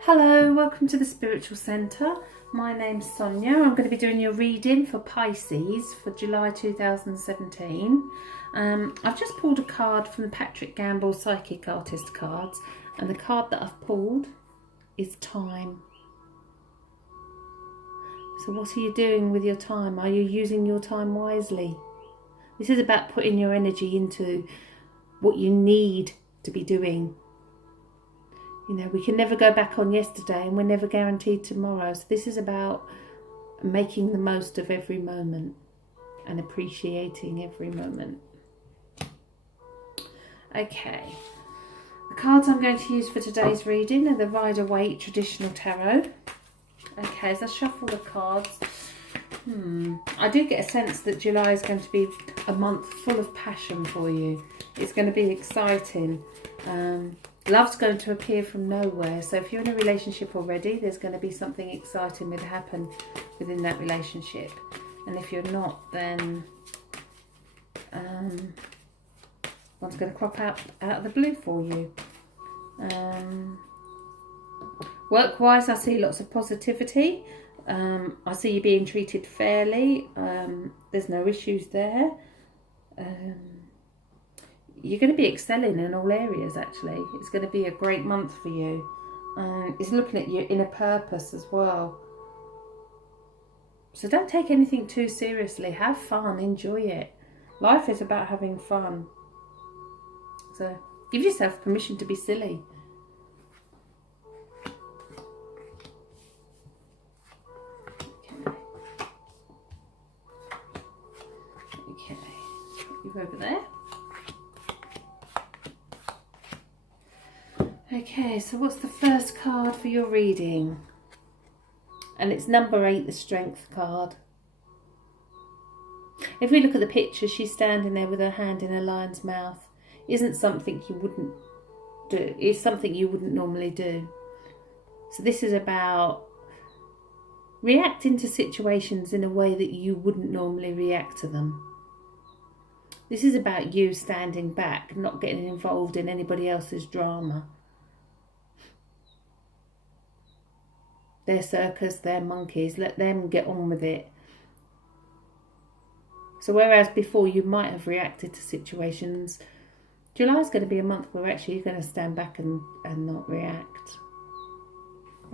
Hello, welcome to the Spiritual Centre. My name's Sonia. I'm going to be doing your reading for Pisces for July 2017. I've just pulled a card from the Patrick Gamble Psychic Artist cards, and the card that I've pulled is time. So what are you doing with your time? Are you using your time wisely? This is about putting your energy into what you need to be doing. You know, we can never go back on yesterday and we're never guaranteed tomorrow. So this is about making the most of every moment and appreciating every moment. Okay. The cards I'm going to use for today's reading are the Rider-Waite Traditional Tarot. Okay, as I shuffle the cards, I do get a sense that July is going to be a month full of passion for you. It's going to be exciting. Love's going to appear from nowhere. So if you're in a relationship already, there's going to be something exciting that happen within that relationship. And if you're not, then one's going to crop out of the blue for you. Work-wise, I see lots of positivity. I see you being treated fairly. There's no issues there. You're going to be excelling in all areas, actually. It's going to be a great month for you. It's looking at your inner purpose as well. So don't take anything too seriously. Have fun. Enjoy it. Life is about having fun. So give yourself permission to be silly. Okay. Put you over there. Okay, so what's the first card for your reading? And it's number 8, the Strength card. If we look at the picture, she's standing there with her hand in a lion's mouth. Isn't something you wouldn't do. It's something you wouldn't normally do. So this is about reacting to situations in a way that you wouldn't normally react to them. This is about you standing back, not getting involved in anybody else's drama. Their circus, their monkeys, let them get on with it. So whereas before you might have reacted to situations, July's going to be a month where actually you're going to stand back and not react.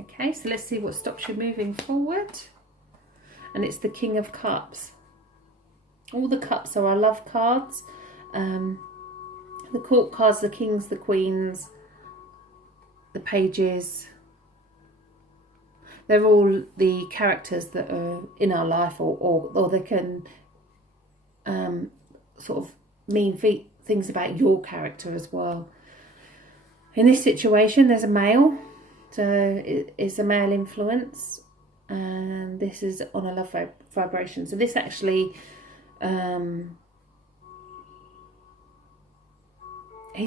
Okay, so let's see what stops you moving forward. And it's the King of Cups. All the cups are our love cards. The court cards, the kings, the queens, the pages. They're all the characters that are in our life, or they can sort of mean things about your character as well. In this situation, there's a male, so it's a male influence, and this is on a love vibration. So this actually, he's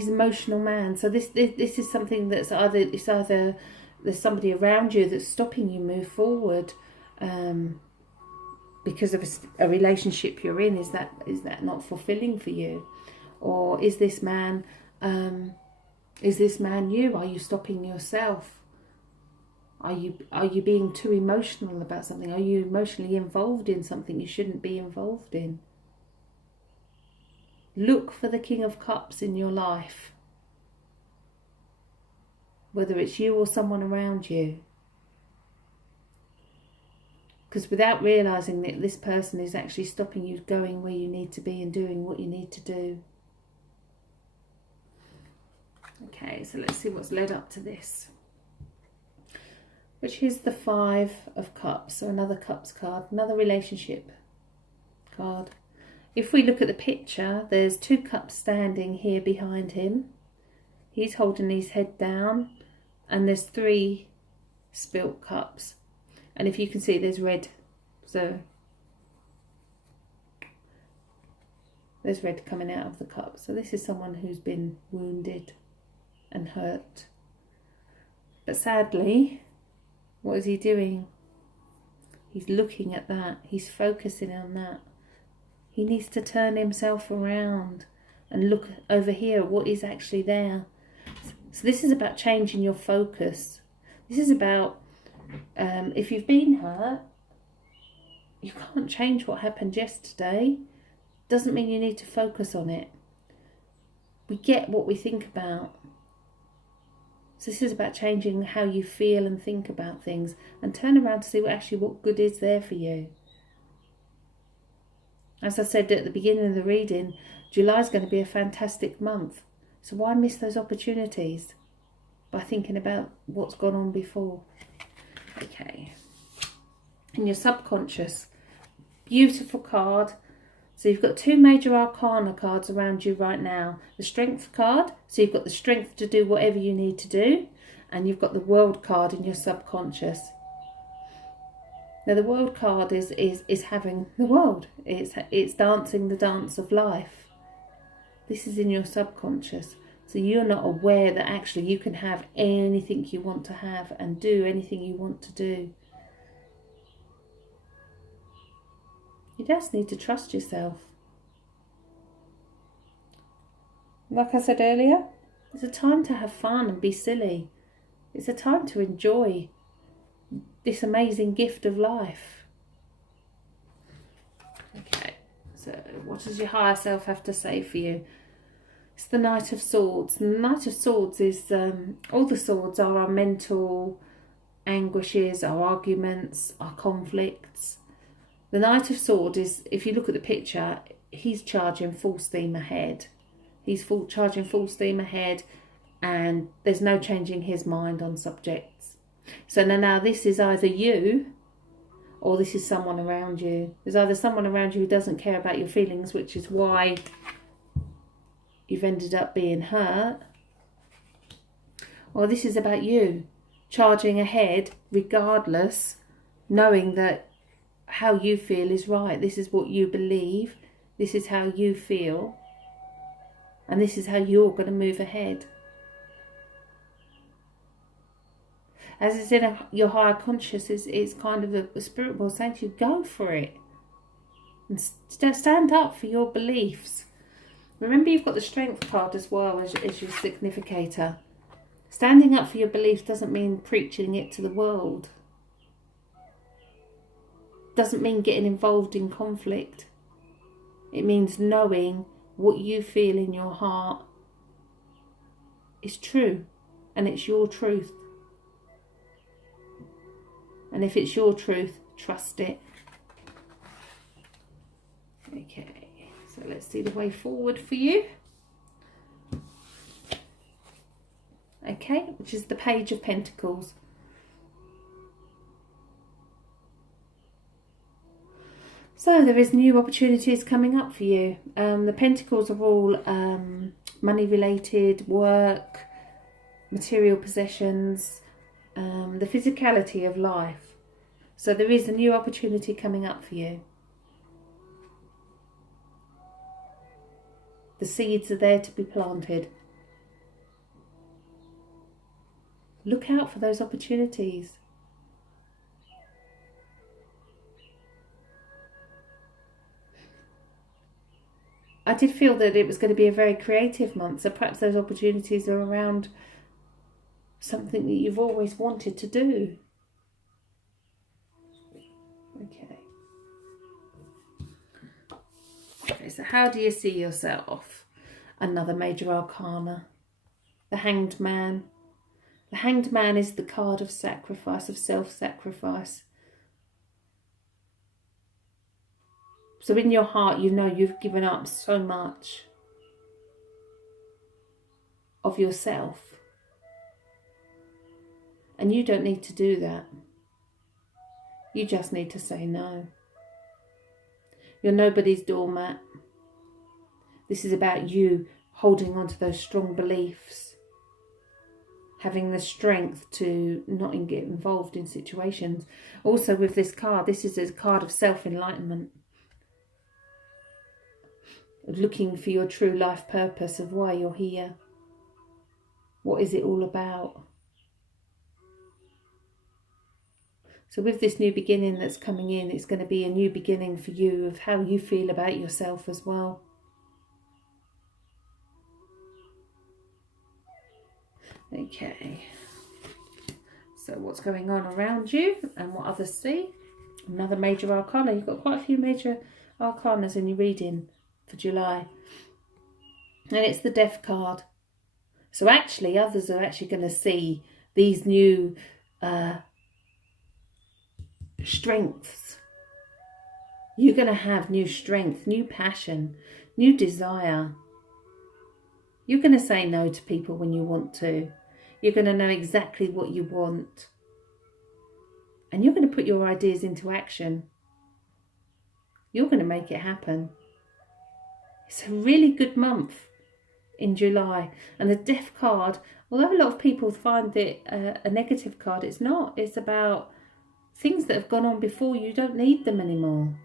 an emotional man. So this is something that's either there's somebody around you that's stopping you move forward because of a relationship you're in. Is that not fulfilling for you? Or is this man you? Are you stopping yourself? Are you being too emotional about something? Are you emotionally involved in something you shouldn't be involved in? Look for the King of Cups in your life. Whether it's you or someone around you. Because without realising that this person is actually stopping you going where you need to be and doing what you need to do. Okay, so let's see what's led up to this. Which is the 5 of Cups. So another Cups card, another relationship card. If we look at the picture, there's 2 cups standing here behind him. He's holding his head down. And there's 3 spilt cups. And if you can see, there's red. So there's red coming out of the cup. So this is someone who's been wounded and hurt. But sadly, what is he doing? He's looking at that. He's focusing on that. He needs to turn himself around and look over here at what is actually there. So this is about changing your focus. This is about if you've been hurt, you can't change what happened yesterday. Doesn't mean you need to focus on it. We get what we think about. So this is about changing how you feel and think about things, and turn around to see what good is there for you. As I said at the beginning of the reading, July is going to be a fantastic month. So why miss those opportunities by thinking about what's gone on before? Okay. In your subconscious, beautiful card. So you've got 2 major arcana cards around you right now. The strength card, so you've got the strength to do whatever you need to do. And you've got the world card in your subconscious. Now the world card is having the world. It's dancing the dance of life. This is in your subconscious. So you're not aware that actually you can have anything you want to have and do anything you want to do. You just need to trust yourself. Like I said earlier, it's a time to have fun and be silly. It's a time to enjoy this amazing gift of life. Okay, so what does your higher self have to say for you? It's the Knight of Swords. And the Knight of Swords is, all the swords are our mental anguishes, our arguments, our conflicts. The Knight of Swords is, if you look at the picture, he's charging full steam ahead. He's charging full steam ahead, and there's no changing his mind on subjects. So now this is either you or this is someone around you. There's either someone around you who doesn't care about your feelings, which is why you've ended up being hurt, or this is about you charging ahead regardless, knowing that how you feel is right. This is what you believe, this is how you feel, and this is how you're going to move ahead. As it's in your higher conscious, it's kind of a spirit world saying to you, go for it. And stand up for your beliefs. Remember, you've got the strength card as well as your significator. Standing up for your beliefs doesn't mean preaching it to the world. Doesn't mean getting involved in conflict. It means knowing what you feel in your heart is true, and it's your truth. And if it's your truth, trust it. Okay, so let's see the way forward for you. Okay, which is the Page of Pentacles. So there is new opportunities coming up for you. The Pentacles are all money related, work, material possessions, the physicality of life. So there is a new opportunity coming up for you. The seeds are there to be planted. Look out for those opportunities. I did feel that it was going to be a very creative month, so perhaps those opportunities are around something that you've always wanted to do. Okay, so how do you see yourself? Another major arcana. The Hanged Man. The Hanged Man is the card of sacrifice, of self-sacrifice. So in your heart, you know you've given up so much of yourself. And you don't need to do that. You just need to say no. You're nobody's doormat. This is about you holding on to those strong beliefs. Having the strength to not get involved in situations. Also with this card, this is a card of self-enlightenment. Looking for your true life purpose of why you're here. What is it all about? So with this new beginning that's coming in, it's going to be a new beginning for you of how you feel about yourself as well. Okay. So what's going on around you and what others see. Another major arcana. You've got quite a few major arcanas in your reading for July. And it's the Death card. So actually, others are actually going to see these new strengths. You're going to have new strength, new passion, new desire. You're going to say no to people when you want to. You're going to know exactly what you want. And you're going to put your ideas into action. You're going to make it happen. It's a really good month in July. And the Death card, although a lot of people find it a negative card, it's not. It's about things that have gone on before. You don't need them anymore.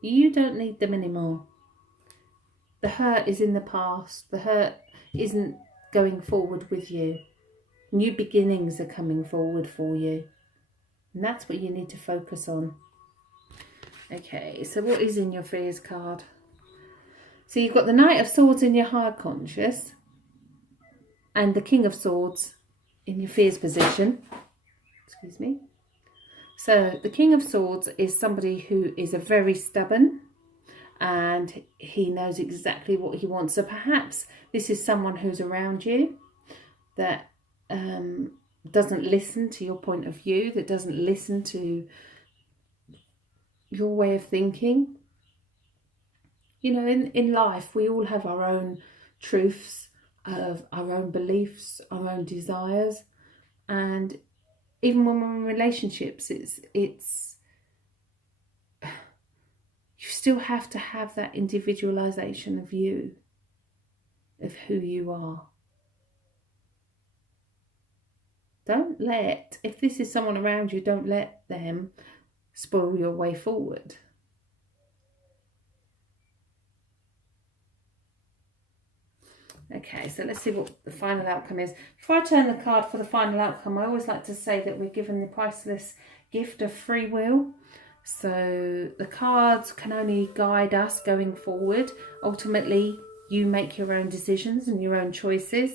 You don't need them anymore. The hurt is in the past. The hurt isn't going forward with you. New beginnings are coming forward for you. And that's what you need to focus on. Okay, so what is in your fears card? So you've got the Knight of Swords in your higher conscious and the King of Swords in your fears position. Excuse me. So the King of Swords is somebody who is a very stubborn and he knows exactly what he wants. So perhaps this is someone who's around you that doesn't listen to your point of view, that doesn't listen to your way of thinking. You know, in life, we all have our own truths, of our own beliefs, our own desires. And even when we're in relationships, it's you still have to have that individualization of you, of who you are. Don't let, if this is someone around you, don't let them spoil your way forward. Okay, so let's see what the final outcome is. Before I turn the card for the final outcome, I always like to say that we're given the priceless gift of free will. So the cards can only guide us going forward. Ultimately, you make your own decisions and your own choices.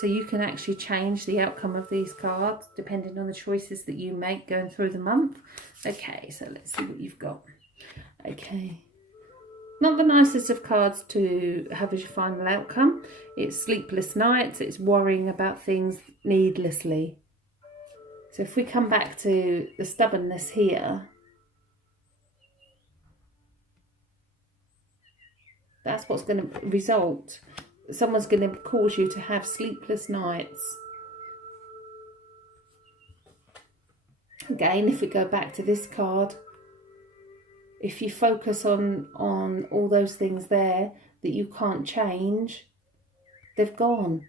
So you can actually change the outcome of these cards depending on the choices that you make going through the month. Okay, so let's see what you've got. Okay. Not the nicest of cards to have as your final outcome. It's sleepless nights. It's worrying about things needlessly. So if we come back to the stubbornness here, that's what's going to result. Someone's going to cause you to have sleepless nights. Again, if we go back to this card, if you focus on all those things there that you can't change, they've gone.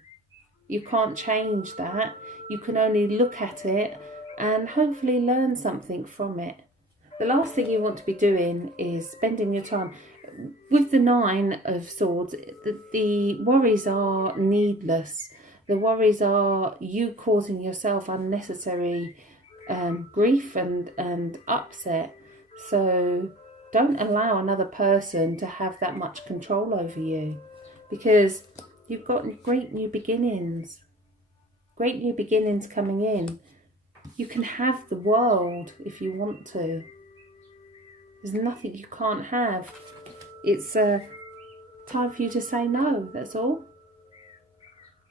You can't change that. You can only look at it and hopefully learn something from it. The last thing you want to be doing is spending your time. With the Nine of Swords, the worries are needless. The worries are you causing yourself unnecessary grief and upset. So don't allow another person to have that much control over you, because you've got great new beginnings. Great new beginnings coming in. You can have the world if you want to. There's nothing you can't have. It's time for you to say no, that's all.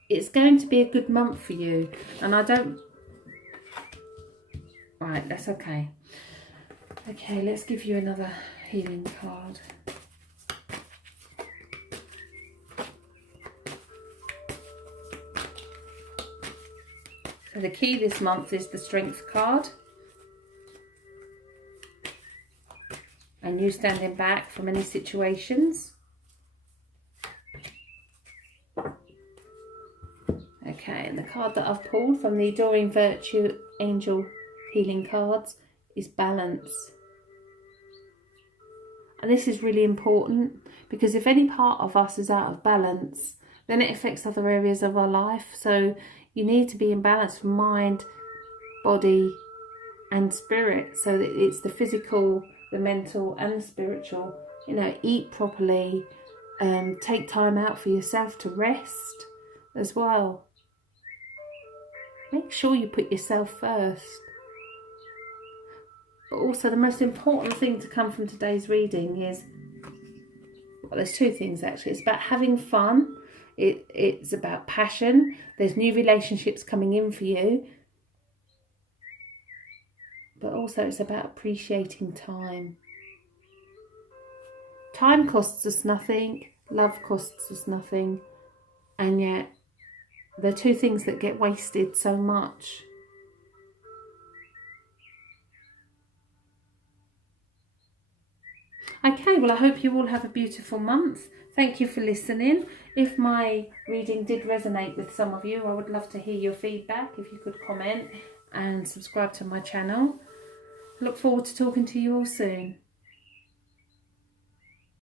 It's going to be a good month for you. And I don't... Right, that's okay. Okay, let's give you another healing card. So the key this month is the Strength card. And you standing back from any situations. Okay, and the card that I've pulled from the Adoring Virtue Angel Healing cards is Balance. And this is really important, because if any part of us is out of balance, then it affects other areas of our life. So you need to be in balance for mind, body and spirit, so that it's the physical, the mental and the spiritual. You know, eat properly, take time out for yourself to rest as well. Make sure you put yourself first. But also the most important thing to come from today's reading is, well, there's two things actually. It's about having fun. It's about passion. There's new relationships coming in for you. But also it's about appreciating time. Time costs us nothing. Love costs us nothing. And yet they're two things that get wasted so much. Okay, well, I hope you all have a beautiful month. Thank you for listening. If my reading did resonate with some of you, I would love to hear your feedback. If you could comment and subscribe to my channel. I look forward to talking to you all soon.